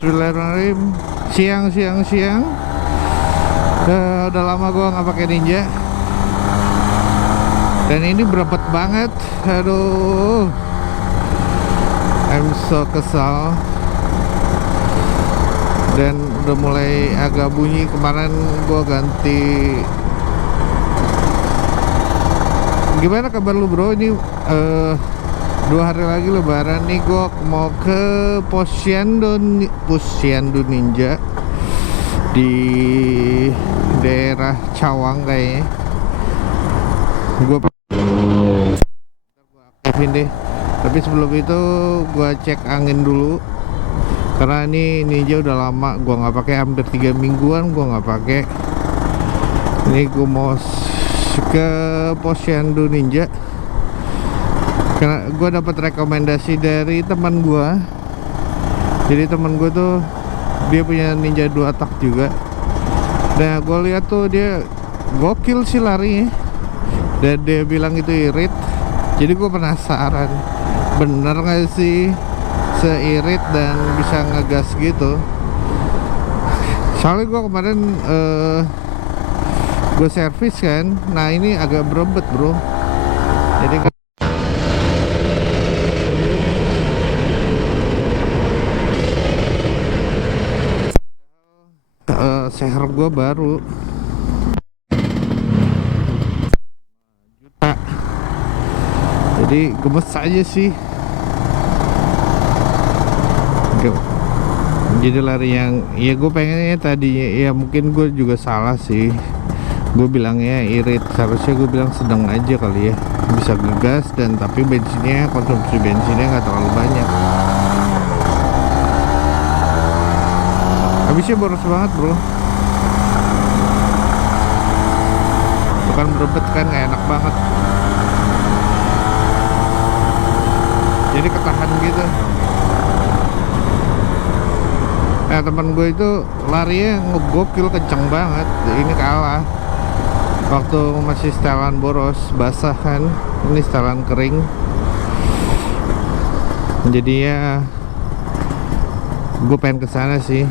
Bismillahirrahmanirrahim. Siang. Udah lama gua nggak pakai Ninja. Dan ini berebet banget. Aduh. I'm so kesal. Dan udah mulai agak bunyi. Kemarin gua ganti. Gimana kabar lu, bro? Ini 2 hari lagi lebaran nih, gue mau ke Posyandu Ninja di daerah Cawang kayaknya. Gue aktifin deh. Tapi sebelum itu gue cek angin dulu, karena ini Ninja udah lama gue nggak pakai, hampir 3 mingguan gue nggak pakai. Ini gue mau ke Posyandu Ninja karena gue dapat rekomendasi dari teman gue. Jadi teman gue tuh dia punya Ninja 2 tak juga. Nah gue lihat tuh dia gokil sih larinya, dan dia bilang itu irit. Jadi gue penasaran bener gak sih seirit dan bisa ngegas gitu. Soalnya gue kemarin gue servis kan. Nah ini agak berebet, bro. Jadi seher gue baru juta, jadi gemes aja sih. Jadi lari yang ya gue pengennya tadinya, ya mungkin gue juga salah sih, gue bilangnya irit, seharusnya gue bilang sedang aja kali ya, bisa ngegas dan tapi bensinnya, konsumsi bensinnya nggak terlalu banyak. Habisnya boros banget, bro. Bukan berebet kan, nggak enak banget. Jadi ketahan gitu. Nah teman gue itu larinya ngegokil, kenceng banget. Ini kalah. Waktu masih setelan boros, basah kan. Ini setelan kering. Jadi ya gue pengen kesana sih.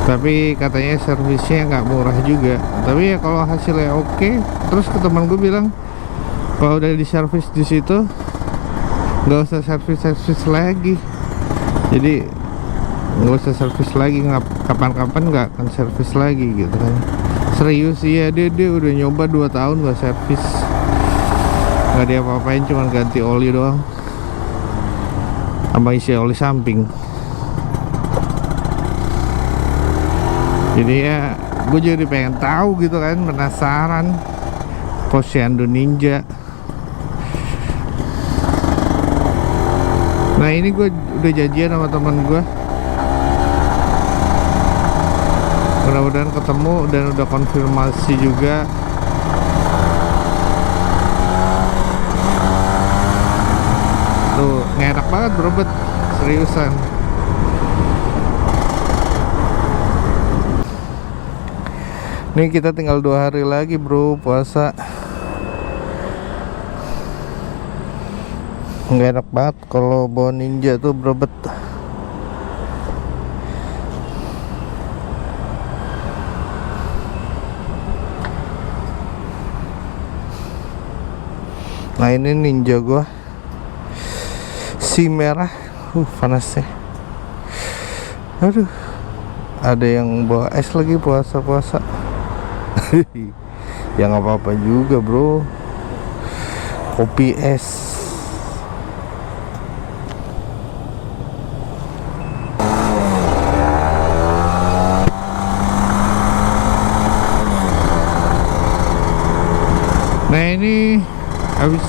Tapi katanya servisnya nggak murah juga. Tapi ya kalau hasilnya oke. Terus ke teman gue bilang kalau udah diservis di situ nggak usah servis lagi. Jadi nggak usah servis lagi, kapan-kapan nggak akan servis lagi gitu kan. Serius ya, dia udah nyoba 2 tahun nggak servis, nggak dia apa-apain, cuma ganti oli doang sama isi oli samping. Jadi ya gue jadi pengen tahu gitu kan, penasaran Posyandu Ninja. Nah ini gue udah janjian sama teman gue, mudah-mudahan ketemu dan udah konfirmasi juga. Tuh ngenak banget berebet, seriusan. Nih kita tinggal 2 hari lagi, bro, puasa. Nggak enak banget kalau bawa Ninja tuh berebet. Nah ini Ninja gua si merah. Panasnya. Aduh. Ada yang bawa es lagi puasa-puasa. Ya nggak apa-apa juga, bro. Kopi es. Nah ini habis,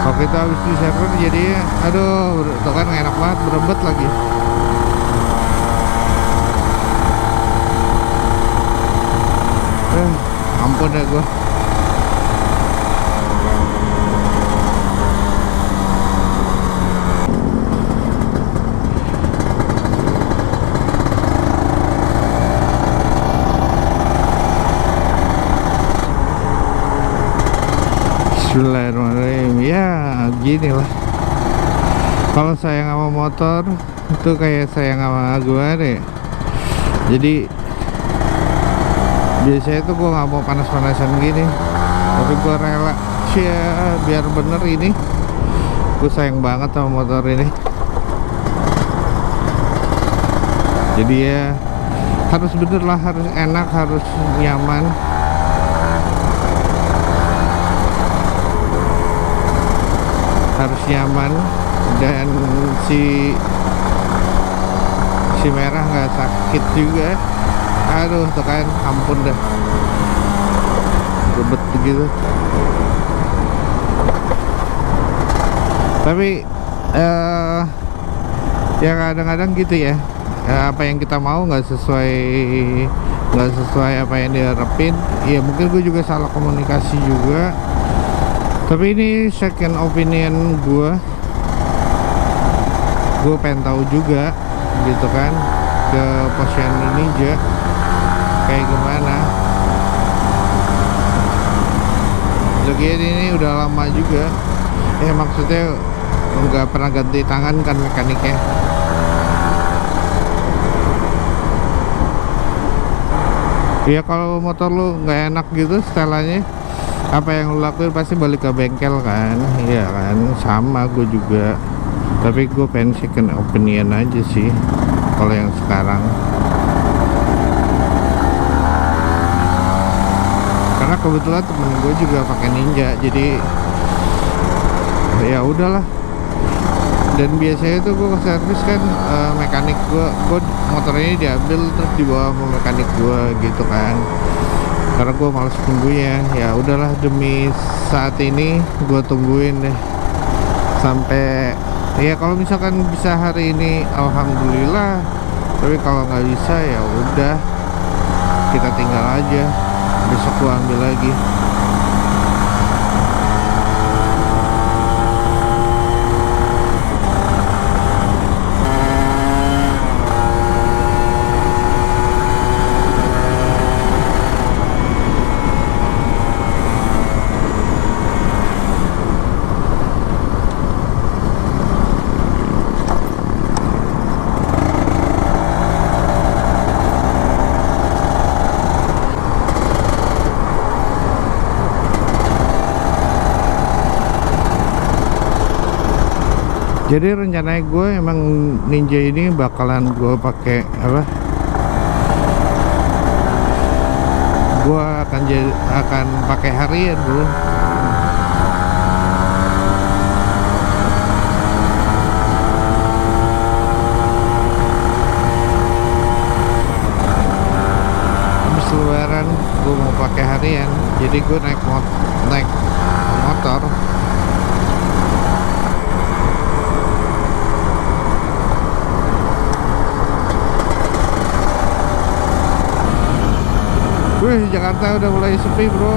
kalau kita habis di server jadi aduh, tuh kan enak banget, berebet lagi. Ampun ya gue. Bismillahirrahmanirrahim. Ya gini lah, kalau saya nggak mau motor itu kayak sayang sama gue deh. Jadi biasanya tuh gue nggak mau panas-panasan gini, tapi gue rela biar bener ini. Gue sayang banget sama motor ini. Jadi ya harus bener lah, harus enak, harus nyaman. Harus nyaman dan si merah nggak sakit juga. Aduh tuh kan, ampun dah, ribet begitu. Tapi ya kadang-kadang gitu ya, apa yang kita mau nggak sesuai apa yang diharapin. Ya mungkin gue juga salah komunikasi juga, tapi ini second opinion gue pengen tahu juga gitu kan, ke Porsche Ninja kayak gimana. Lagian ini udah lama juga ya, maksudnya nggak pernah ganti tangan kan mekaniknya. Ya kalau motor lu nggak enak gitu setelannya, apa yang lu lakuin pasti balik ke bengkel kan. Iya kan, sama gue juga. Tapi gue pengen second opinion aja sih kalau yang sekarang, karena kebetulan temen gue juga pakai Ninja, jadi ya udahlah. Dan biasanya tuh gue ke servis kan, mekanik gue motor ini diambil terus dibawa sama mekanik gue gitu kan, karena gue males tunggunya. Ya udahlah, demi saat ini gue tungguin deh sampai, ya kalau misalkan bisa hari ini alhamdulillah, tapi kalau nggak bisa ya udah, kita tinggal aja, besok gua ambil lagi. Jadi rencananya gue emang Ninja ini bakalan gue pakai apa? Gue akan pakai harian bro. Habis lebaran gue mau pakai harian, jadi gue naik motor. Wih, Jakarta udah mulai sepi bro.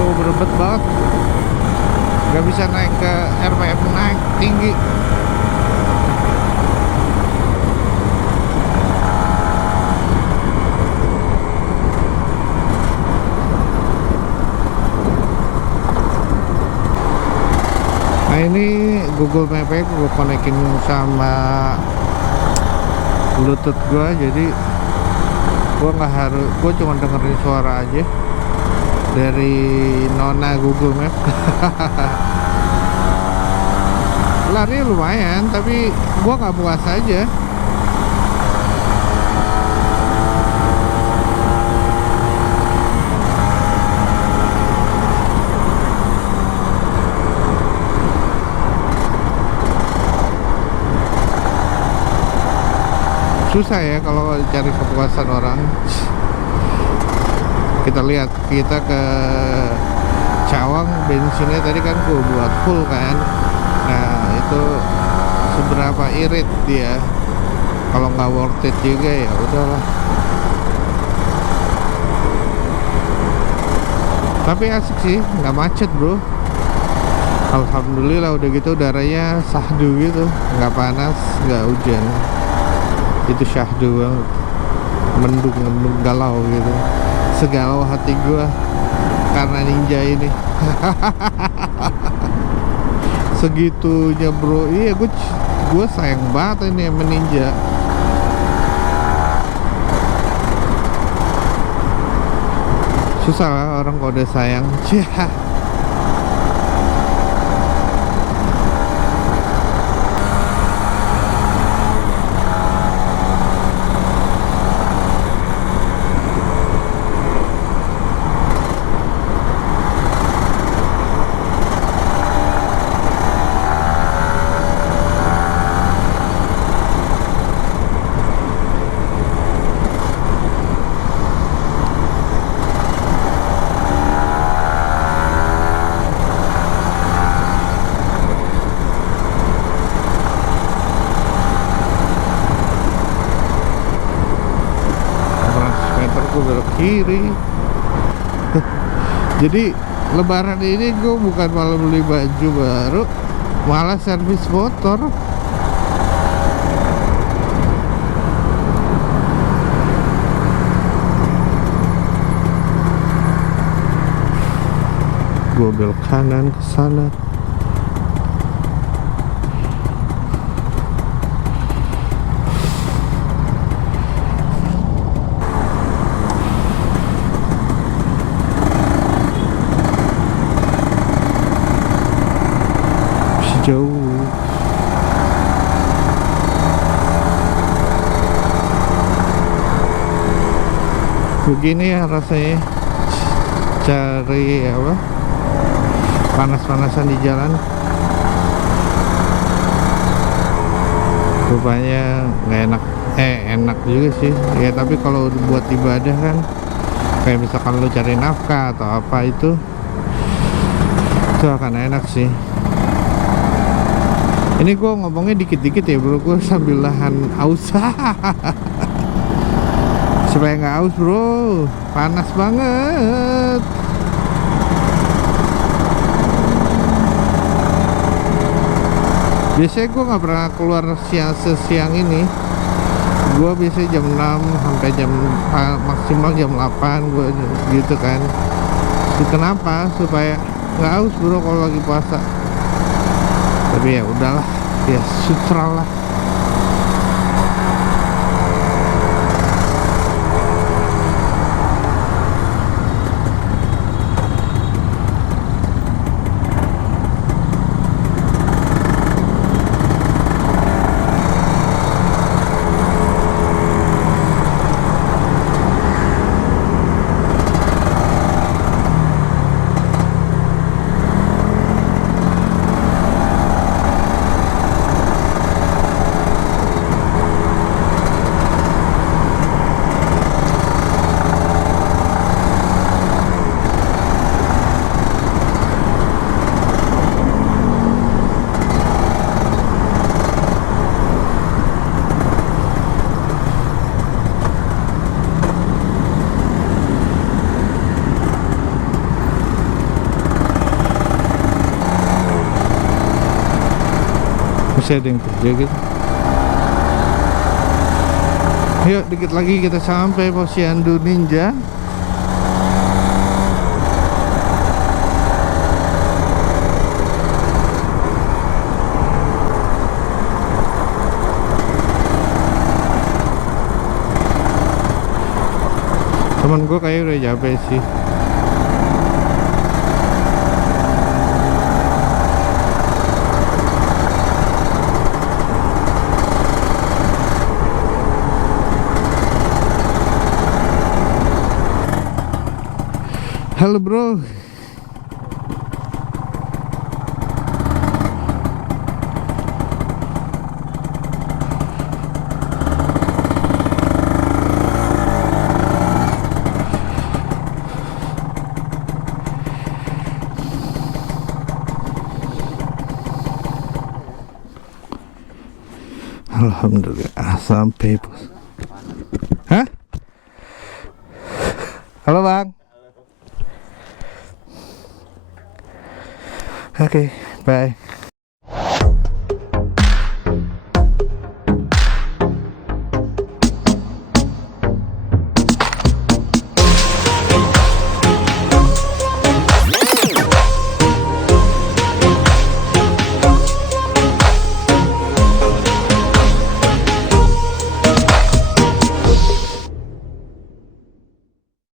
Oh, berebet banget. Gak bisa naik ke RPM, naik tinggi. Nah ini Google Map-nya gue konekin sama Bluetooth gue, jadi gue nggak harus, gue cuma dengerin suara aja dari nona Google Map. Lari lumayan, tapi gue nggak puas aja. Susah ya kalau cari kepuasan orang. Kita lihat, kita ke Cawang, bensinnya tadi kan gue buat full kan. Nah itu seberapa irit dia. Kalau nggak worth it juga ya udahlah. Tapi asik sih, nggak macet bro. Alhamdulillah udah gitu udaranya sahdu gitu, nggak panas, nggak hujan. Itu syahdu banget, mendung galau gitu, segalau hati gua karena Ninja ini. segitunya bro. Iya, gue sayang banget ini sama Ninja. Susah lah orang kalau udah sayang. Gue belok kiri. Jadi lebaran ini gue bukan malah beli baju baru, malah servis motor. Gue belok kanan ke sana. Jauh. Begini ya rasanya cari apa, panas-panasan di jalan. Rupanya nggak enak. Enak juga sih ya, tapi kalau buat ibadah kan, kayak misalkan lu cari nafkah atau apa, itu akan enak sih. Ini gue ngomongnya dikit-dikit ya bro, gue sambil nahan aus. Supaya nggak aus bro, panas banget. Biasanya gue nggak pernah keluar sesiang ini. Gue biasanya jam 6 sampai maksimal jam 8 gue gitu kan. Kenapa? Supaya nggak aus bro kalau lagi puasa. Tapi ya udahlah, ya sutra lah. Masih ada yang kerja gitu. Yuk dikit lagi kita sampai Posyandu Ninja. Temen gue kayak udah capek sih. Halo bro. Alhamdulillah sampai. Hah? Halo bang. Oke, bye.